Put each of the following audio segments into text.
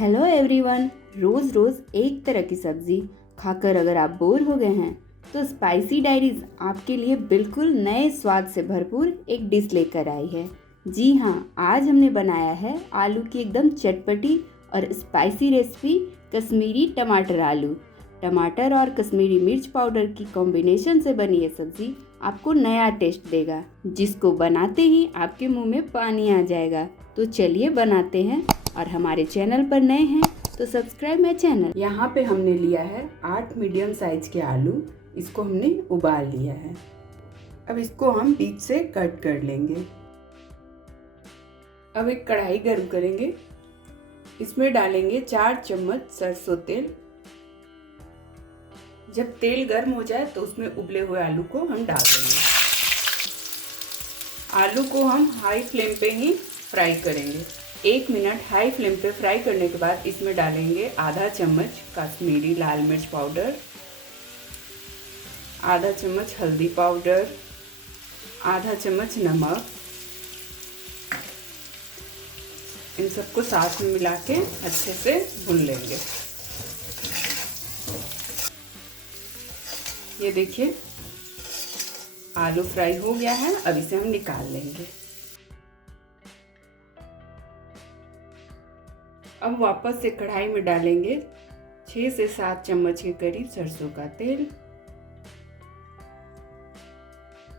Hello everyone. रोज़ रोज़ एक तरह की सब्ज़ी खाकर अगर आप बोर हो गए हैं तो स्पाइसी डायरीज़ आपके लिए बिल्कुल नए स्वाद से भरपूर एक डिश लेकर आई है। जी हाँ, आज हमने बनाया है आलू की एकदम चटपटी और स्पाइसी रेसिपी कश्मीरी टमाटर आलू। टमाटर और कश्मीरी मिर्च पाउडर की कॉम्बिनेशन से बनी ये सब्ज़ी आपको नया टेस्ट देगा, जिसको बनाते ही आपके मुंह में पानी आ जाएगा। तो चलिए बनाते हैं। और हमारे चैनल पर नए हैं तो सब्सक्राइब माय चैनल। यहाँ पे हमने लिया है 8 मीडियम साइज के आलू। इसको हमने उबाल लिया है। अब इसको हम बीच से कट कर लेंगे। अब एक कढ़ाई गर्म करेंगे। इसमें डालेंगे 4 चम्मच सरसों तेल। जब तेल गर्म हो जाए तो उसमें उबले हुए आलू को हम डाल देंगे। आलू को हम हाई फ्लेम पे ही फ्राई करेंगे। 1 मिनट हाई फ्लेम पे फ्राई करने के बाद इसमें डालेंगे आधा चम्मच कश्मीरी लाल मिर्च पाउडर, आधा चम्मच हल्दी पाउडर, आधा चम्मच नमक। इन सबको साथ में मिला के अच्छे से भून लेंगे। ये देखिए आलू फ्राई हो गया है। अब इसे हम निकाल लेंगे। अब वापस से कढ़ाई में डालेंगे 6 से 7 चम्मच के करीब सरसों का तेल।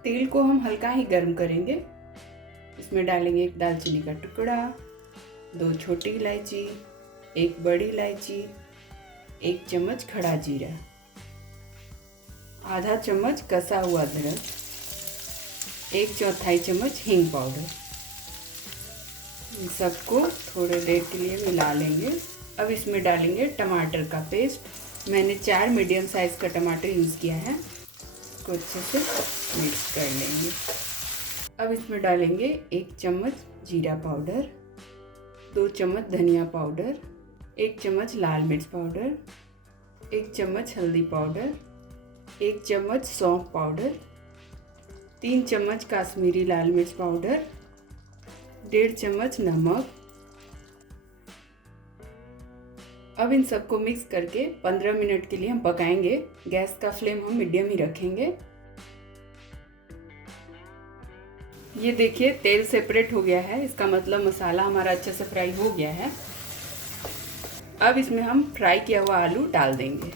तेल को हम हल्का ही गर्म करेंगे। इसमें डालेंगे 1 दालचीनी का टुकड़ा, 2 छोटी इलायची, 1 बड़ी इलायची, 1 चम्मच खड़ा जीरा, आधा चम्मच कसा हुआ अदरक, 1/4 चम्मच हींग पाउडर। इन सबको थोड़ी देर के लिए मिला लेंगे। अब इसमें डालेंगे टमाटर का पेस्ट। मैंने 4 मीडियम साइज का टमाटर यूज़ किया है। इसको अच्छे से मिक्स कर लेंगे। अब इसमें डालेंगे 1 चम्मच जीरा पाउडर, 2 चम्मच धनिया पाउडर, 1 चम्मच लाल मिर्च पाउडर, 1 चम्मच हल्दी पाउडर, 1 चम्मच सौंफ पाउडर, 3 चम्मच कश्मीरी लाल मिर्च पाउडर, 1.5 चम्मच नमक। अब इन सबको मिक्स करके 15 मिनट के लिए हम पकाएंगे। गैस का फ्लेम हम मीडियम ही रखेंगे। ये देखिए तेल सेपरेट हो गया है। इसका मतलब मसाला हमारा अच्छे से फ्राई हो गया है। अब इसमें हम फ्राई किया हुआ आलू डाल देंगे।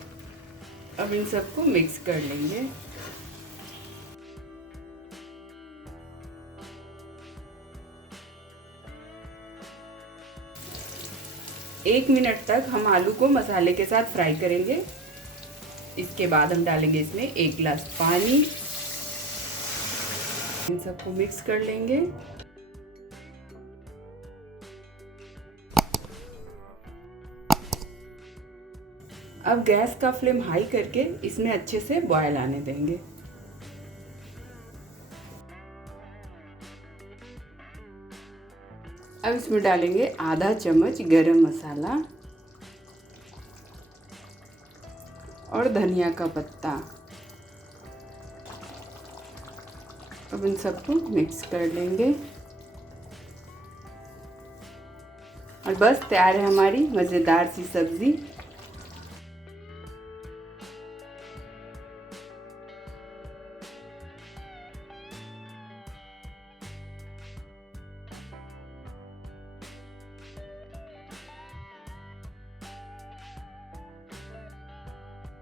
अब इन सबको मिक्स कर लेंगे। एक मिनट तक हम आलू को मसाले के साथ फ्राई करेंगे। इसके बाद हम डालेंगे इसमें 1 गिलास पानी। इन सबको मिक्स कर लेंगे। अब गैस का फ्लेम हाई करके इसमें अच्छे से बॉयल आने देंगे। अब इसमें डालेंगे आधा चम्मच गरम मसाला और धनिया का पत्ता। अब इन सबको मिक्स कर लेंगे और बस तैयार है हमारी मज़ेदार सी सब्ज़ी